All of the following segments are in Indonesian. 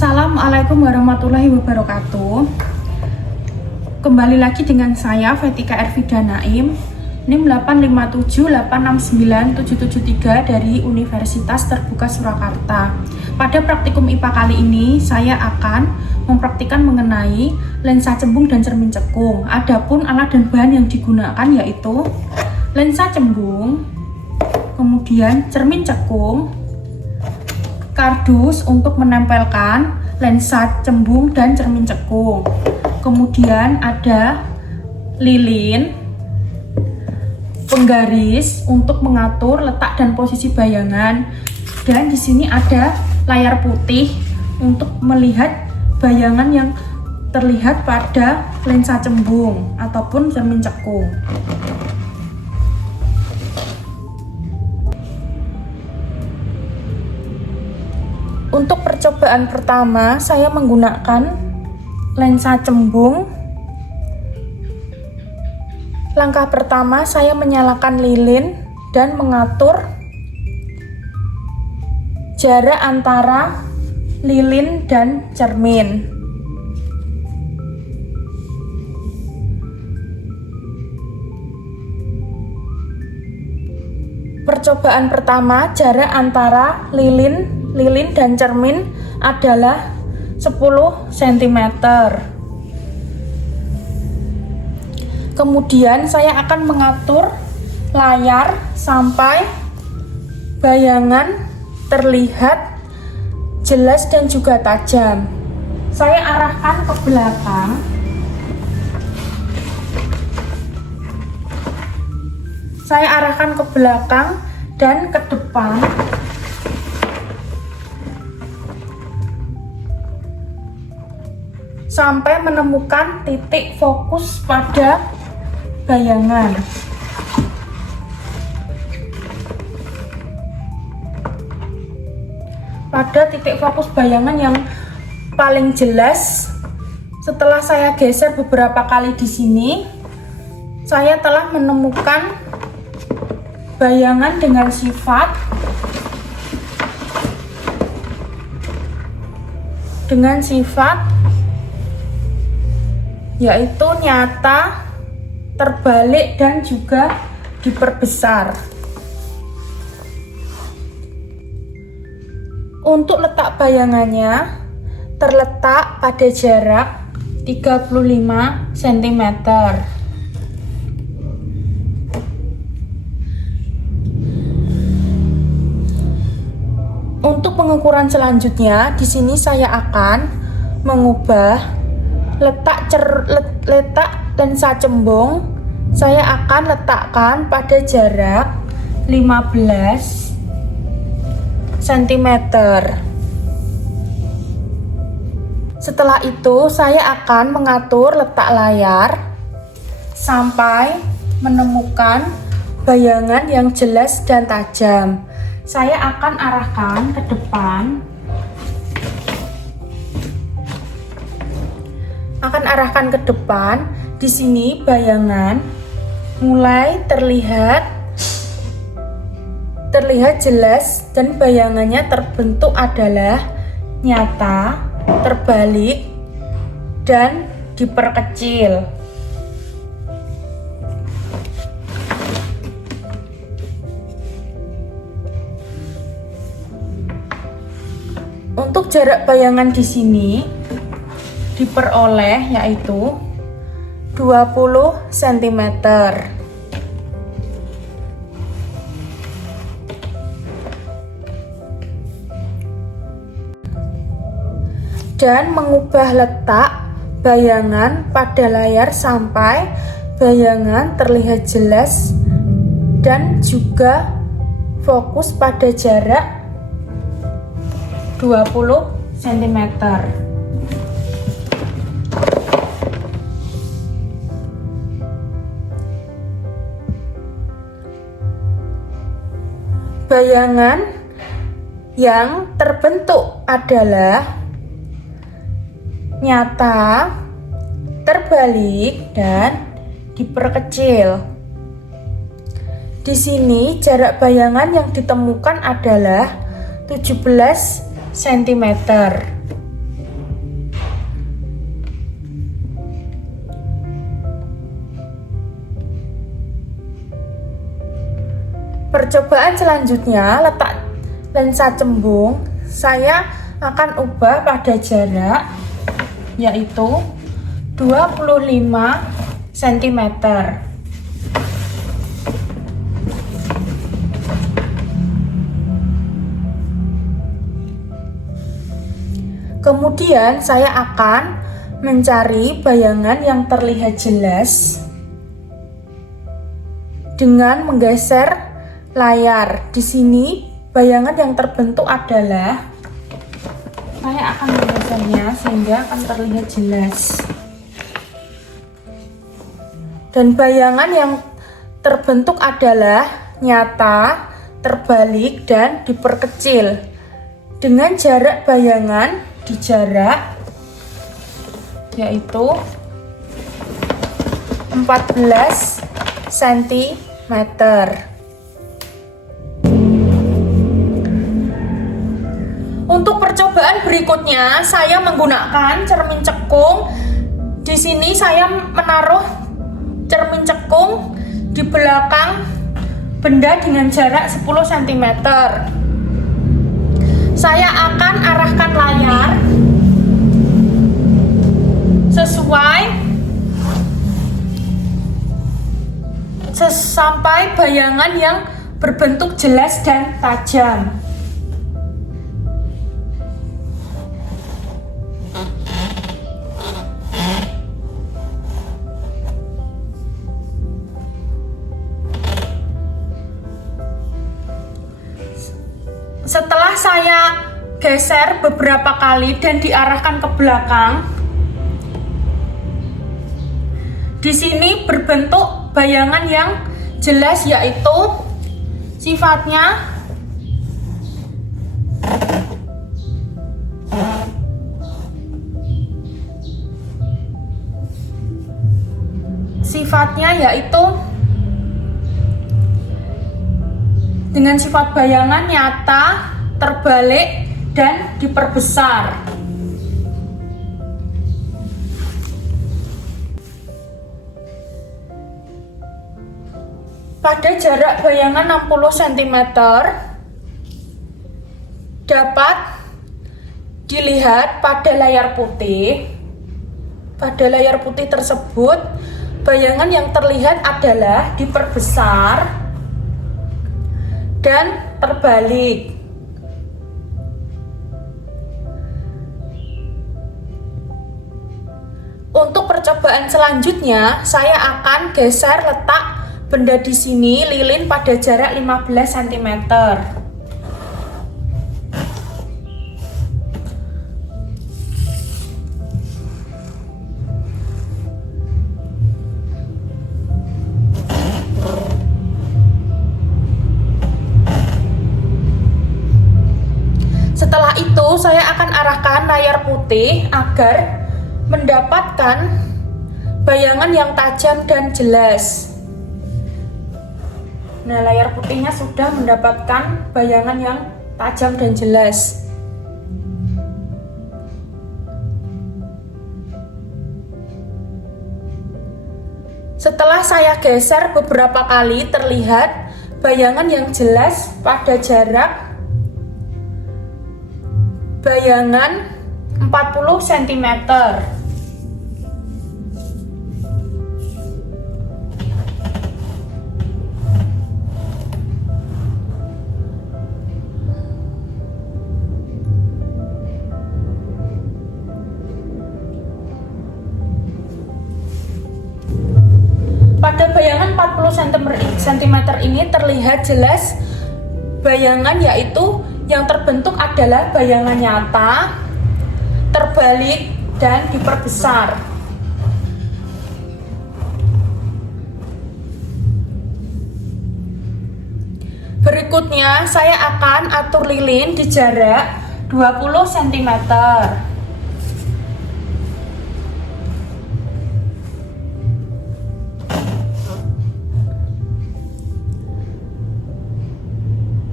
Assalamualaikum warahmatullahi wabarakatuh. Kembali lagi dengan saya Vetika Ervida Naim, NIM 857869773 dari Universitas Terbuka Surakarta. Pada praktikum IPA kali ini saya akan mempraktikkan mengenai lensa cembung dan cermin cekung. Adapun alat dan bahan yang digunakan yaitu lensa cembung, kemudian cermin cekung, kardus untuk menempelkan lensa cembung dan cermin cekung. Kemudian ada lilin, penggaris untuk mengatur letak dan posisi bayangan. Dan di sini ada layar putih untuk melihat bayangan yang terlihat pada lensa cembung ataupun cermin cekung. Untuk percobaan pertama, saya menggunakan lensa cembung. Langkah pertama, saya menyalakan lilin dan mengatur jarak antara lilin dan cermin. Percobaan pertama, jarak antara lilin dan cermin adalah 10 cm. Kemudian saya akan mengatur layar sampai bayangan terlihat jelas dan juga tajam. Saya arahkan ke belakang. Saya arahkan ke belakang dan ke depan. Sampai menemukan titik fokus pada bayangan. Pada titik fokus bayangan yang paling jelas, setelah saya geser beberapa kali di sini, saya telah menemukan bayangan dengan sifat yaitu nyata, terbalik, dan juga diperbesar. Untuk letak bayangannya terletak pada jarak 35 cm. Untuk pengukuran selanjutnya, di sini saya akan mengubah letak lensa cembung. Saya akan letakkan pada jarak 15 cm. Setelah itu saya akan mengatur letak layar sampai menemukan bayangan yang jelas dan tajam. Saya akan arahkan ke depan. Di sini bayangan mulai terlihat jelas dan bayangannya terbentuk adalah nyata, terbalik, dan diperkecil. Untuk jarak bayangan di sini diperoleh yaitu 20 cm. Dan mengubah letak bayangan pada layar sampai bayangan terlihat jelas dan juga fokus pada jarak 20 cm. Bayangan yang terbentuk adalah nyata, terbalik, dan diperkecil. Di sini jarak bayangan yang ditemukan adalah 17 cm. Percobaan selanjutnya, letak lensa cembung saya akan ubah pada jarak yaitu 25 cm. Kemudian saya akan mencari bayangan yang terlihat jelas dengan menggeser layar. Di sini bayangan yang terbentuk adalah, saya akan menggesernya sehingga akan terlihat jelas. Dan bayangan yang terbentuk adalah nyata, terbalik, dan diperkecil dengan jarak bayangan di jarak yaitu 14 cm. Untuk percobaan berikutnya, saya menggunakan cermin cekung. Di sini saya menaruh cermin cekung di belakang benda dengan jarak 10 cm. Saya akan arahkan layar sampai bayangan yang berbentuk jelas dan tajam. Setelah saya geser beberapa kali dan diarahkan ke belakang, di sini berbentuk bayangan yang jelas yaitu sifatnya yaitu dengan sifat bayangan nyata, terbalik, dan diperbesar. Pada jarak bayangan 60 cm dapat dilihat pada layar putih. Pada layar putih tersebut, bayangan yang terlihat adalah diperbesar dan terbalik. Untuk percobaan selanjutnya, saya akan geser letak benda di sini lilin pada jarak 15 cm. Setelah itu, saya akan arahkan layar putih agar mendapatkan bayangan yang tajam dan jelas. Nah, layar putihnya sudah mendapatkan bayangan yang tajam dan jelas. Setelah saya geser beberapa kali, terlihat bayangan yang jelas pada jarak bayangan 40 cm. Pada bayangan 40 cm ini terlihat jelas bayangan yaitu yang terbentuk adalah bayangan nyata, terbalik, dan diperbesar. Berikutnya saya akan atur lilin di jarak 20 cm.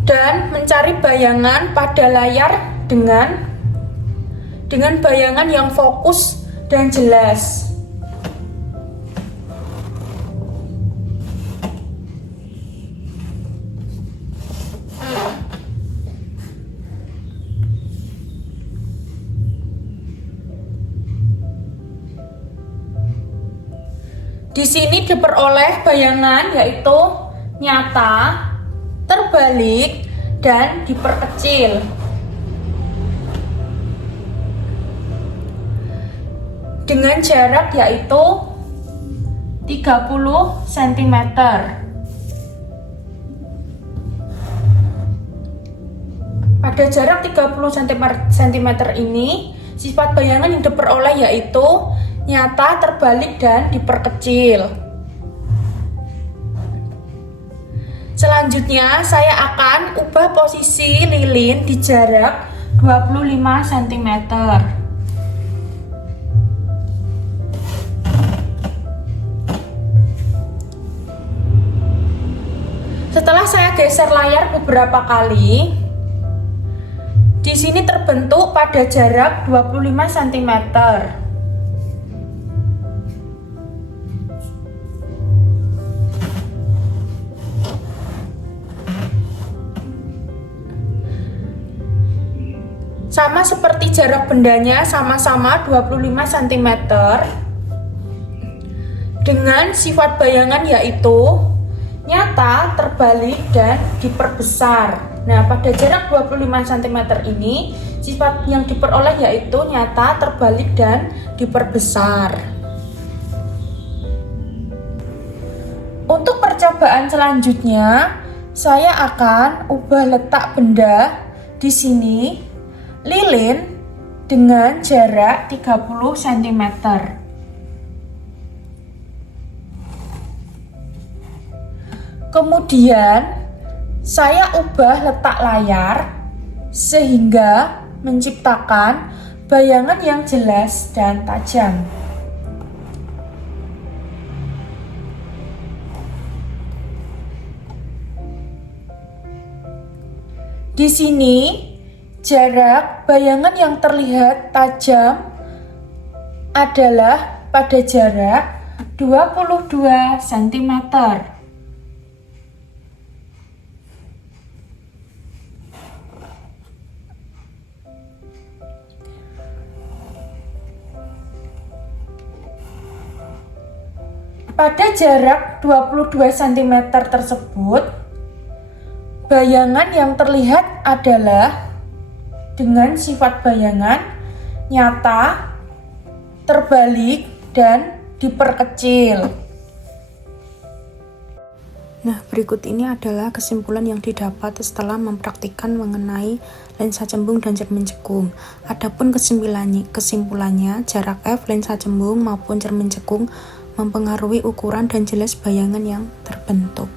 Dan mencari bayangan pada layar dengan bayangan yang fokus dan jelas. Di sini diperoleh bayangan yaitu nyata, terbalik, dan diperkecil. Dengan jarak yaitu 30 cm. Pada jarak 30 cm ini, sifat bayangan yang diperoleh yaitu nyata, terbalik, dan diperkecil. Selanjutnya, saya akan ubah posisi lilin di jarak 25 cm. Setelah saya geser layar beberapa kali, di sini terbentuk pada jarak 25 cm. Sama seperti jarak bendanya, sama-sama 25 cm. Dengan sifat bayangan yaitu nyata, terbalik, dan diperbesar. Nah, pada jarak 25 cm ini, sifat yang diperoleh yaitu nyata, terbalik, dan diperbesar. Untuk percobaan selanjutnya, saya akan ubah letak benda di sini, lilin dengan jarak 30 cm. Kemudian saya ubah letak layar sehingga menciptakan bayangan yang jelas dan tajam. Di sini jarak bayangan yang terlihat tajam adalah pada jarak 22 cm. Pada jarak 22 cm tersebut, bayangan yang terlihat adalah dengan sifat bayangan nyata, terbalik, dan diperkecil. Nah, berikut ini adalah kesimpulan yang didapat setelah mempraktikkan mengenai lensa cembung dan cermin cekung. Adapun kesimpulannya, jarak f lensa cembung maupun cermin cekung mempengaruhi ukuran dan jelas bayangan yang terbentuk.